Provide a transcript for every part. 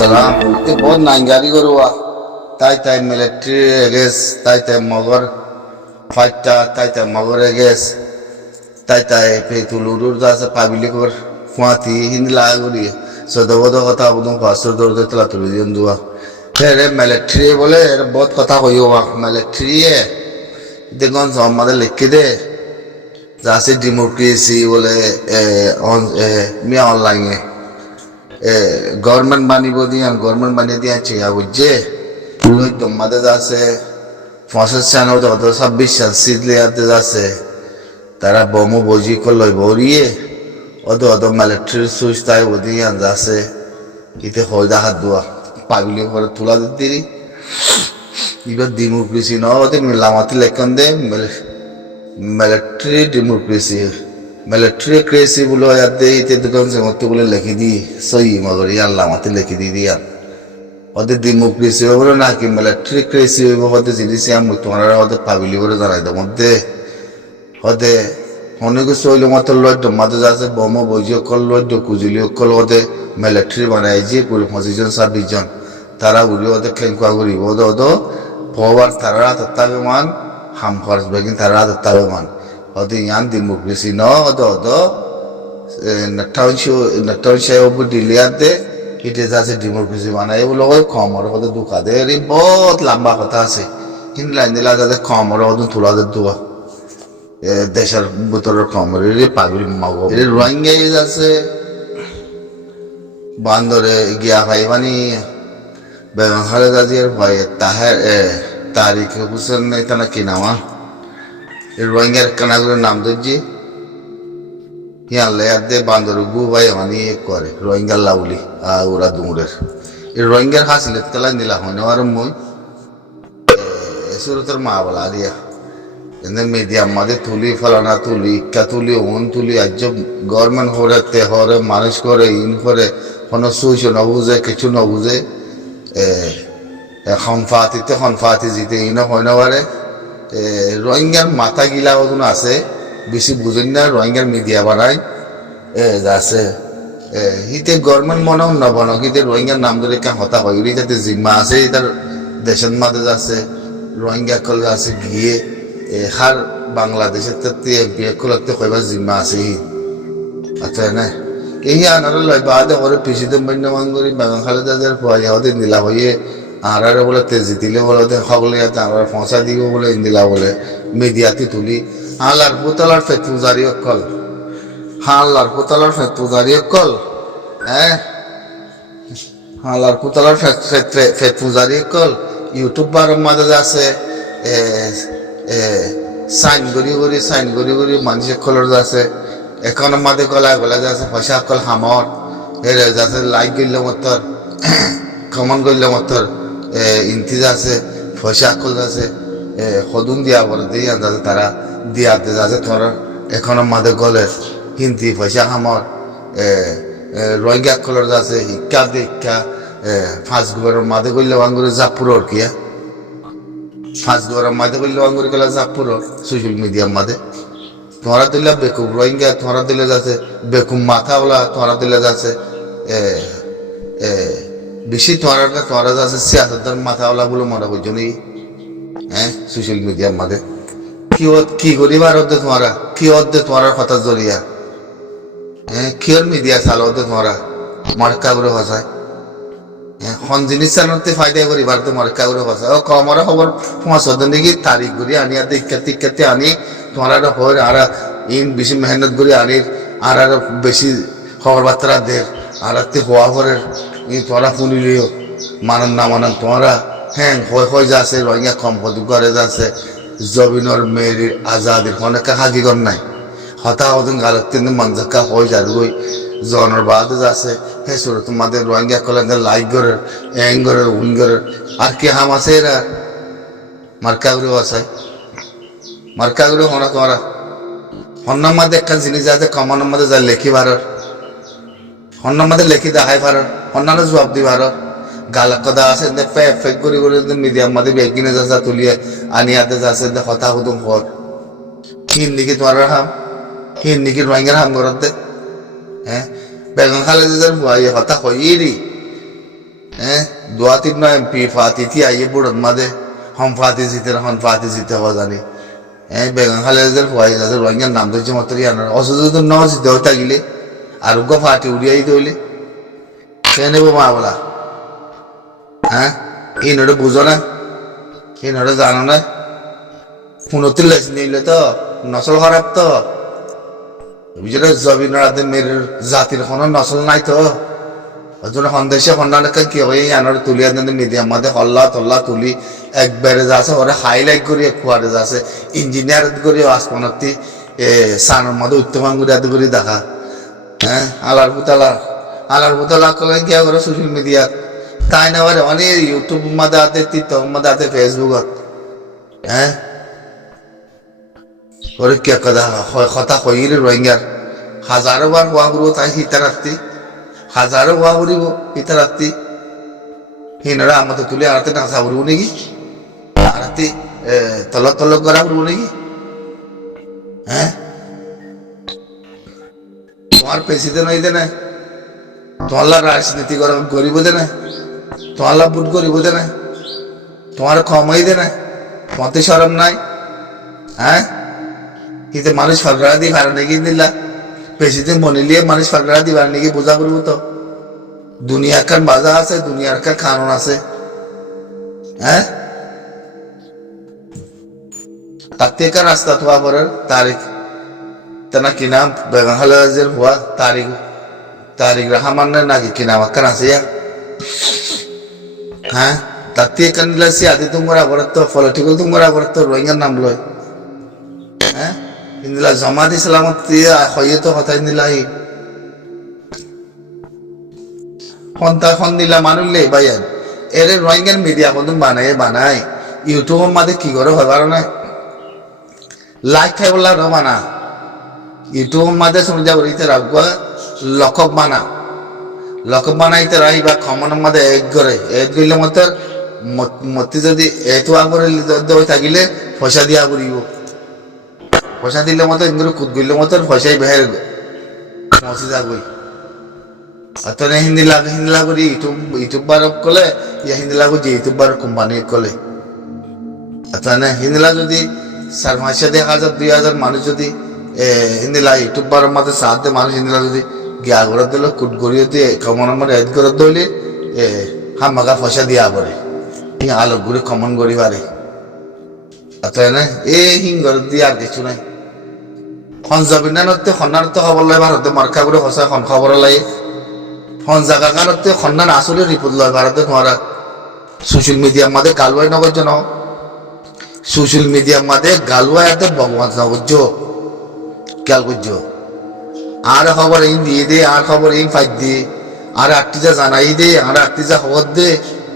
সালাম তে বহুত নাইগারি করুয়া তাই তাই মিলিটারি এগেস তাই তাই মগর ফাইটটা তাই তাই মগর এগেস তাই তাই পেতুলুরুর দাসে পাবলিকর ফুয়াতি হিন্দি লাগরি সদবদ কথা বুদম ফাসর দরদে তলা তুলি দিন দুয়া ফেরে মিলিটারি বলে এর বহুত কথা কইওয়া মিলিটারি এ দেখুন আমাদের লিখে দে যাসে ডেমোক্রেসি বলে মিয়া অনলাইনে গভর্নমেন্ট বানিব দিয়ান গভর্নমেন্ট বানিয়ে দিয়া চিয়া বুঝছে লই তোমাদের আছে 65 সাল 26 সাল সিদলিয়াতে আছে তারা বমু বজি করলই বরিয়ে অদ মিলিটারি সুইচ তাই ওদিয়ান আছে ইতে হয়দা হাত দোয়া পাগলি করে তুলা দিতি এবার ডেমোক্রেসি ন ওতে মিলামাতি লেখন দে মিলিটারি ডেমোক্রেসি মিলিটারি ক্রেসি বলে ইয়াতে ইতে দোকান সে মত বলে লিখে দি সই মগরি আল্লাহ মাতে লিখে দি দিয়া ওদের ডেমোক্রেসি হবে না কি মিলিটারি ক্রেসি হবে ওদের জিনিস আমি তোমার ওদের পাগলি করে জানাই দাও মধ্যে ওদের অনেক শৈল মতো লয় মাঝে যাচ্ছে বম বইজি অকল লয় কুজুলি অকল ওদের মিলিটারি বানাই যে 25 জন 26 জন তারা উড়ি ওদের খেলকুয়া করি ওদের পবার তারা তত্তাবে মান হাম খরচ বেগিন তারা তত্তাবে মান ওদের ইয়ান ডেমোক্রেসি ন ওদের নটাউশে ওপর দিলিয়াতে এটা যাচ্ছে ডেমোক্রেসি বানাই বলে কমর ওদের দুঃখা দে বহুত লম্বা কথা আছে কিন্তু লাইন দিলা যাতে কমর ওদের তোলাদের দোয়া দেশের ভিতরের কমর পাগড়ি মাগো রোহিঙ্গা আছে বান্দরে গিয়া ভাই মানে বেগম খালেদা জিয়ার ভাই তাহের তারিখ হুসেন এটা না কি নামা রোহিঙ্গার কানাগুলোর নাম ধরছি ইয়ালে দে বান্দর গু ভাই মানে করে রোহিঙ্গার লাউলি ওরা দুমুরের এই রোহিঙ্গার হাসিলে তেলা নিলা হয় না আর মই সুরতের মা বলা দিয়া এনে মিডিয়া আমাদের তুলি ফলানা তুলি ইকা তুলি ওন তুলি আজ গভর্নমেন্ট হরে হরে মানুষ করে ইন করে কোনো সুইচ নবুঝে কিছু নবুঝে হনফাতি জিতে ইন হয় না পারে রোহিঙ্গার মাথা গিলা ওজন আছে বেশি বুঝেন না রোহিঙ্গার মিডিয়া বানায় আছে হিতে গভর্নমেন্ট মনে না বানো হিতে রোহিঙ্গার নাম ধরে কা হতা হয় যাতে জিম্মা আছে তার দেশের মাঝে আছে রোহিঙ্গা কল আছে গিয়ে হার বাংলাদেশের তাতে বিয়ে করতে কইবার জিম্মা আছে আচ্ছা না এই আনার লয় বাদে করে পিছিতে বন্য মাঙ্গরি বেগম খালেদা জিয়ার ভয় হতে নিলা হইয়ে আর বলে তেজি দিলে বলে সকলে আমরা পৌঁছা দিব বলে ইন্দিলা বলে মিডিয়াতে তুলি হালার পুতলার ফেতুজারি অকল হালার পুতলার ফেতুজারি অকল হালার পুতলার ফেতুজারি অকল ইউটিউবার মাঝে আছে সাইন গড়ি মানুষের কলর আছে এখন মাঝে গলায় গলায় আছে পয়সা অকল হামর এর যাচ্ছে লাইক গইল মতর কমন গইল মতর ইন্তিজ আছে পয়সা অকল আছে সদুন দিয়া বলে দিয়ে যাতে তারা দিয়াতে যাচ্ছে তোমার এখনো মাঝে গলে হিন্দি পয়সা হামর রোহিঙ্গা কলর আছে শিক্ষা দীক্ষা ফাঁস গুবের মাঝে গইলে আঙ্গুরে জাপুরর কিয়া ফাঁস গুবের মাঝে গইলে আঙ্গুরে গেলা জাপুরর সোশ্যাল মিডিয়ার মাঝে তোমরা দিলে বেকুব রোহিঙ্গা তোমরা দিলে যাচ্ছে বেকুব মাথাওয়ালা তোমরা দিলে যাচ্ছে বেশি তোমরা যাচ্ছে সিয়াসতের মাথাওয়ালা বলে মনে করছো নি সোশ্যাল মিডিয়ার মাঝে কি করিবার অর্ধে তোমরা কি অর্ধে তোমার কথা জড়িয়া কিয়র মিডিয়া চাল অর্ধে তোমরা মার্কা করে ভাষায় হন জিনিস চালতে ফায়দা করিবার তো মার্কা করে ভাষায় ও কমরা খবর 5 দিন নাকি তারিখ করি আনি আর ইত্যাদি আনি তোমরা হয় আর ইন বেশি মেহনত করি আনির আর বেশি খবর বার্তা দের আর হওয়া করে তোমরা শুনিলিও মানন না মানন তোমরা হয় যাচ্ছে রোহিঙ্গা কম করে যাচ্ছে জবিনর মেয়ের আজাদির অনেক হাগিগর নাই হতা হদিন গালত কিন্তু মঞ্জাক্কা হয়ে যার গই জনের বাদে যাচ্ছে হে সুর তোমাদের রোহিঙ্গা কলেন লাইক করে এং করে উন করে আর কি হাম আছে এরা মার্কা করে বাসায় মার্কা করে হনা তোমরা হন্নার মাঝে একটা জিনিস আছে কমনের মাঝে যা লেখি ভারর হন্নার মাঝে লেখি দেখাই ভারর হন্নারে জবাব দি ভারর গালা কথা আছে ফেক করে মিডিয়ার মাঝে বেগিনে যাচ্ছে তুলিয়ে আনিয়াতে যাচ্ছে হতা হুতুম হর হিন্দি কি তোমার হাম হিন্দি কি রোহিঙ্গার হাম করতে বেগম খালেদা জিয়ার হতা হইয়েরই দোয়া তিন নয় এমপি ফাতি থি আইয়ে বুড়ন মাদে হম ফাতি জিতে হন ফাতি জিতে হওয়া জানি বেগন খালেদের হওয়াই যাদের রোহিঙ্গার নাম ধরছে মাত্র ইয়ানোর অসুস্থ ন জিতে হয়ে থাকিলে আরোগ্য ফাটি উড়িয়াই দইলে সে নেব মা বলা ইনোটা বুঝো না ইনোটা জানো না পুনতির লাইসেন্স নিলে তো নসল খারাপ তো বুঝলে জবিন রাতে মেয়ের জাতির কোনো নসল নাই তো ওজন সন্দেশে সন্ধানকে কি হয় আনার তুলি আনতে মিডিয়াম মাঝে হল্লা তল্লা তুলি একবারে যাচ্ছে ওরা হাইলাইট করি কুয়ারে যাচ্ছে ইঞ্জিনিয়ার করি আসমানতি সানের মধ্যে উত্তমাঙ্গুরি আদি করে দেখা আলার পুতালা করলে কি করে সোশ্যাল মিডিয়া তাই না পারে অনেক ইউটিউব মাঝে আছে টিকটক মাঝে আছে ফেসবুকত ওরে কে কথা কইলে রোহিঙ্গার হাজারো বার হওয়া করবো তাই হিতা রাত্রি হাজারো হওয়া করিব হিতা রাত্রি হিনারা আমাদের তুলে আড়াতে নাচা করবো নাকি আড়াতে তলক তলক করা করবো নাকি তোমার প্রেসিডেন্ট হইতে না তোমার রাজনীতি করা গরিব দে না তোমার ভোট গরিব দে না তোমার কম হইতে না তোমার তো সরম নাই কিন্তু মানুষ ফাঁকড়া দিয়ে ভাড়া নাকি দিলা প্রেসিডেন্ট বনিলিয়ে মানুষ ফাঁকড়া দিয়ে ভাড়া নাকি বোঝা করবো তো দুনিয়ার কার বাজা আছে দুনিয়ার কার কানুন আছে তার থেকে রাস্তা থোয়া পরের তারিখ তেনা কি নাম বেগম খালেদার হওয়া তারিখ রহমানের নাকি কি নাম আকার আছে তার থেকে নিলা সিয়াদি তোমরা আবার তো পলিটিক্যাল তোমরা আবার তো রোহিঙ্গার নাম লয় ইন্দিলা জামাত ইসলামত হয়ে তো হতাই নিলাই দিলা মানুষলে ভাইয়ান এর রোহিঙ্গার মিডিয়া কিন্তু বানায় ইউটিউবের মাঝে কি করে হয় পারো না লাইক খাই বললা বানা ইউটিউবের মাঝে শুনে যাবো ইতে রাখবা লকব বানাইতে রাই বা খমনের মাঝে এক গইলে মতো মতি যদি এতো আগরে থাকিলে পয়সা দিয়া করিব পয়সা দিলে মতো ইন্দুর কুদ গইলে মতো পয়সাই বেহের পৌঁছে যাবই অতনে হিন্দি লাগরি ইউটিউবার কলে ইয়া হিন্দি লাগু যে ইউটিউবার কোম্পানি কলে অতনে হিন্দি লাগ যদি 4,500 মানুষ যদি হিন্দি লাগ ইউটিউবার মাঝে সাথে মানুষ হিন্দি লাগ যদি গিয়া করে দিল কুট গড়িয়ে দিয়ে কমন নম্বর এড করে দইলে হামাকা পয়সা দিয়া পড়ে আলো ঘুরে কমন গড়ি পারে অতনে হিঙ্গর দিয়ে আর কিছু নাই সঞ্জবিনানতে সন্ধানতে খবর লয় ভারতে মার্কা করে সঁচা খবর লাগে জায়গা কারণতে সন্ধান আসলে রিপোর্ট লয় ভারতে তোমারা সোশ্যাল মিডিয়ার মাঝে গালুয়াই নগর জন সোশ্যাল মিডিয়ার মাঝে গালুয়াই আতে ভগবান নগর্য খেয়াল করছো আর খবর এই দিয়ে দে আর খবর এই ফাইট দে আর আটটি জানাই দে আর আটটি খবর দে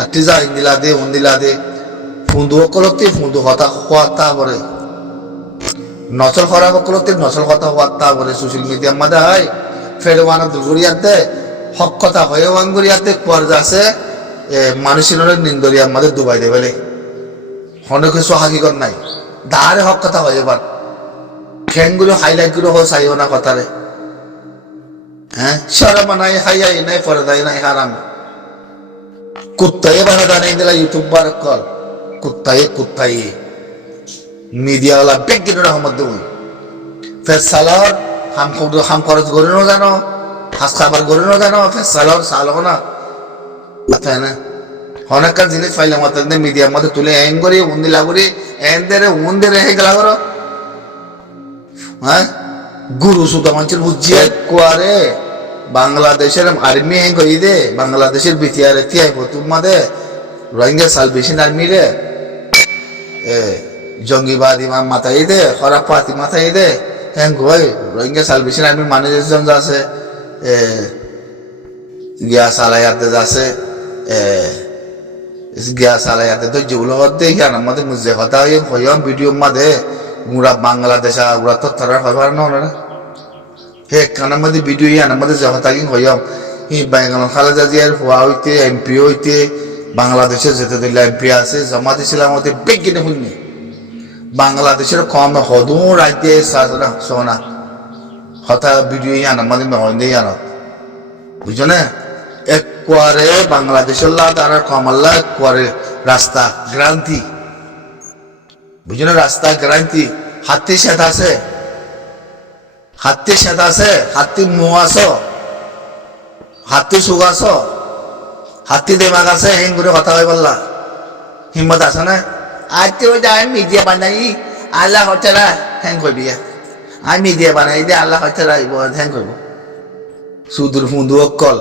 আটটি ইন্দিলা দে উন্দিলা দে ফুন্দু কলতে ফুন্দু হতা হওয়া পরে নচল খরা বকলতে নচল কথা হওয়া পরে সোশ্যাল মিডিয়ার মাঝে হয় ফেরওয়ানা দুর্গরিয়াতে হক কথা হয়ে ওয়াঙ্গুরিয়াতে কুয়ার যাচ্ছে মানুষের নিন্দরিয়ার মাঝে ডুবাই দেবে অনেক কিছু হাকিকত নাই দাঁড়ে হক কথা হয়ে এবার খেংগুলো হাইলাইট গুলো হো চাইও না কথারে সরম নাই হাইয়াই নাই পর্দাই নাই হারাম কুত্তাই বাধা নাই দিলা ইউটিউবার কল কুত্তাই মিডিয়াওয়ালা বেগিন রহমত দেবুন ফেসালর হাম খরচ করে না জানো হাস খাবার করে না জানো ফেসালর সালো না তাই না অনেককার জিনিস পাইলাম মিডিয়ার মধ্যে তুলে এন করি উন্দিলা করি উন্দের হে গেলা করো গুরু সুতা মানুষের বুঝিয়ে কোয়ারে বাংলাদেশের আর্মি হ্যাং করি দে বাংলাদেশের বিটিআর তিয়াই তোমাদের রোহিঙ্গা সালভেশন আর্মি রে জঙ্গিবাদ ইমাম মাথায় দে খরাব পাতি মাথায় দে হ্যাঁ গই রোহিঙ্গা সালভেশন আর্মির ম্যানেজারজন আছে গ্যাস আলায়াতে আছে গ্যাস আলায়াতে তো যেগুলো হতে জ্ঞান আমাদের মুজে কথা হইম ভিডিও মাঝে গুড়া বাংলাদেশ গুড়া তো তারা হবার না হে কানার মধ্যে ভিডিও ইয়ান আমাদের যে হতা হইম ই বেগম খালেদা জিয়ার হওয়া হইতে এমপি হইতে বাংলাদেশের যেতে দিলে এমপি আছে জামাত ইসলাম হতে বেগিনে হইনি বাংলাদেশের কম হদু রাজ্যে সাজনা সোনা হতা ভিডিও ইয়ান আমাদের হইনি ইয়ান বুঝছো না এক একবারে বাংলাদেশের তারা কমাল্লা একবারে রাস্তা গ্রান্তি বুঝলো রাস্তা গ্রান্তি হাতি সেত আছে হাতি মুখ আছো হাতি সুখ আছো হাতি দেমাগ আছে হিং করে কথা হয় বললা হিম্মত আছে না আজকে ওই যে আমি মিডিয়া বানাই আল্লাহ হচ্ছে না হ্যাং করবি আমি মিডিয়া বানাই দিয়ে আল্লাহ হচ্ছে না হ্যাং করবো সুদূর ফুন্দু অকল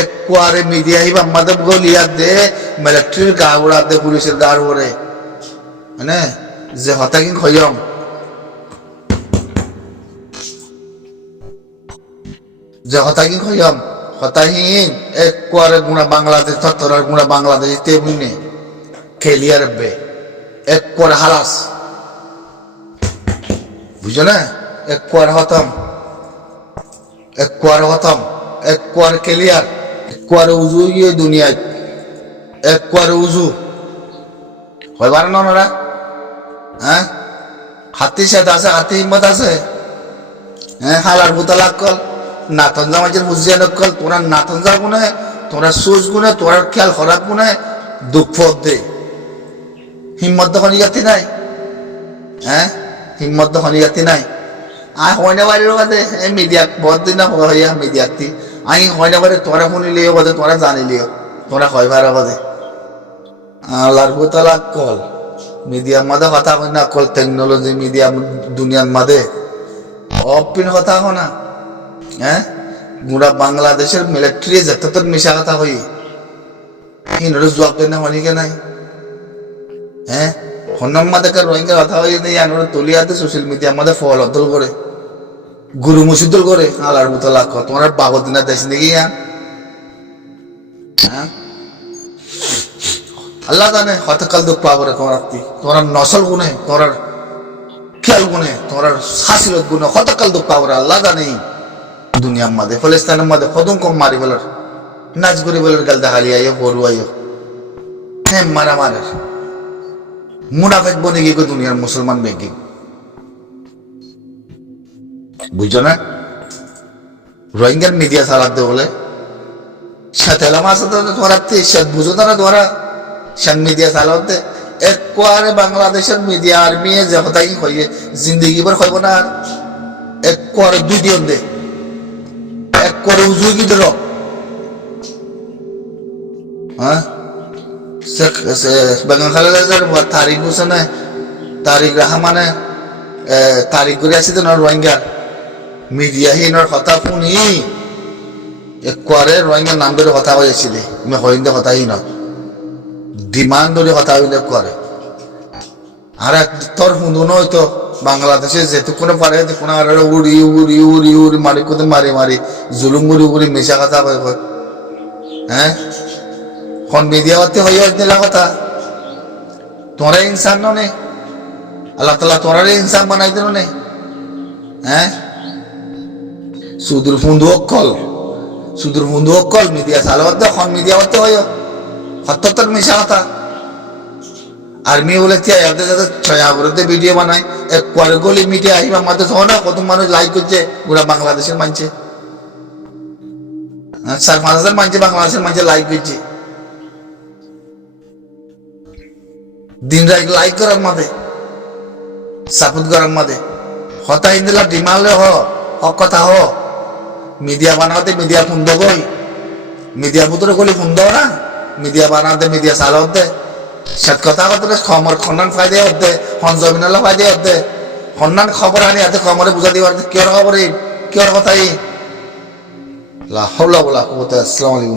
একবারে মিডিয়া হিবা আমাদের গলিয়ার দে মিলিটারির গা উড়া দে পুলিশের গা উড়ে মানে যে হতাকিন খয়ম যে হতাকিন খয়ম হতাহীন একবারে গুণা বাংলাদেশ তোরার গুণা বাংলাদেশ তেমনি খেলিয়া রাখবে একবারে হালাস বুঝো না একবারে হতম একবারে ক্লিয়ার একবারে উজু ইয়ে দুনিয়ায় একবারে উজু হয় পারে না ওরা হ্যাঁ হাতির সাথে আছে হাতি হিম্মত আছে হ্যাঁ হালার বুতাল কল নাতন জামাজের বুঝিয়ে নকল তোরা নাতন যা গুনে তোরা সোজ গুনে তোরা খেয়াল খরাক গুনে দুঃখ দে হিম্মত তো খনিগাতি নাই হ্যাঁ হিম্মত তো খনিগাতি নাই আই হয় না বাড়ির কাছে এই মিডিয়া বহুত দিন হইয়া মিডিয়াতি আমি হয় না বাড়ি তোরা শুনিলিও বাদে তোরা জানিলিও তোরা হয় ভাড়া বাদে আল্লাহর বুতালা কল মিডিয়ার মাঝে কথা কই না কল টেকনোলজি মিডিয়া দুনিয়ার মাঝে অপিন কথা কো না হ্যাঁ পুরা বাংলাদেশের মিলিটারি যেতে তোর মিশা কথা হই ইনরে জবাব দেন না হনিকে নাই হ্যাঁ হন্নাম মাঝে কার রোহিঙ্গা কথা হই নেই আনরে তলিয়াতে সোশ্যাল মিডিয়া মাঝে ফল অদল করে গুরু মুসিদল করে আল্লাহর বুতালা কল তোমার বাগর দিনা দেশ নাকি হ্যাঁ আল্লাহ জানে হতকাল দুঃখ পাবো তোমার নসল গুনে তোমার খেয়াল গুনে তোমার শাসিরত গুনে হতকাল দুঃখ পাবো আল্লাহ জানে দুনিয়ার মাঝে ফলিস্তানের মাঝে কদম কম মারি বলার নাচ করি বলার গাল দেখালি আইও গরু আইও হ্যাঁ মারা মারে মুনাফেক বনে গিয়ে দুনিয়ার মুসলমান বেগি বুঝছো না রোহিঙ্গার মিডিয়া চালাতে বলে সাথে আছে তোমার বুঝো না তোমরা সান মিডিয়া চালাতে একবারে বাংলাদেশের মিডিয়া আর্মি যে হতাই হইয়ে জিন্দগি ভর হইব না একবারে দুই দিন দে একবারে উজু কি দিল হ্যাঁ বেগম খালেদার তারিখ হোসেনে তারিক রহমানে তারিখ করে আসি তো রোহিঙ্গার মিডিয়া হিনর কথা শুনি একবারে রোহিঙ্গার নাম ধরে কথা হয়েছিল হইন্দে কথা হি নয় ডিমান্ড ধরে কথা হইলে করে আর তোর শুনুন হয়তো বাংলাদেশে যেটুকুনে পারে কোনো আর উড়ি উড়ি উড়ি উড়ি মারি কোথাও মারি মারি জুলুম গুড়ি উড়ি মিশা কথা কয় হ্যাঁ খন মিডিয়া হতে হইয়া দিলা কথা তোরা ইনসান নে আল্লাহ তালা তোরারে ইনসান বানাই দিল নে হ্যাঁ সুদূর ফুন্দু অকল মিডিয়া চালাতে খন মিডিয়া হতে হইয়া হত্যার মিশা কথা আর্মি বলে ছয়াগরতে ভিডিও বানায় একবারে গলি মিডিয়া আহিবা মাঝে না কত মানুষ লাইক করছে পুরা বাংলাদেশের মানছে 4-5 হাজার মানছে বাংলাদেশের মানছে লাইক করছে দিন রাত লাইক করার মাঝে সাপোর্ট করার মাঝে হতা হিন্দিলা ডিমালে হক কথা মিডিয়া বানাতে মিডিয়া ফুন্দ গই মিডিয়া পুত্র গলি ফুন্দ না মিডিয়া বানাতে মিডিয়া চালাতে সৎ কথা কথা খমর খন্নান ফায়দে হতে হন জমিনাল্লাহ ফায়দে হতে খন্নান খবর আনি হাতে খমরে বুঝা দিবার কিয়র খবর কিয়র কথাই লা হাওলা ওয়ালা কুওয়াতা। আসসালামু আলাইকুম।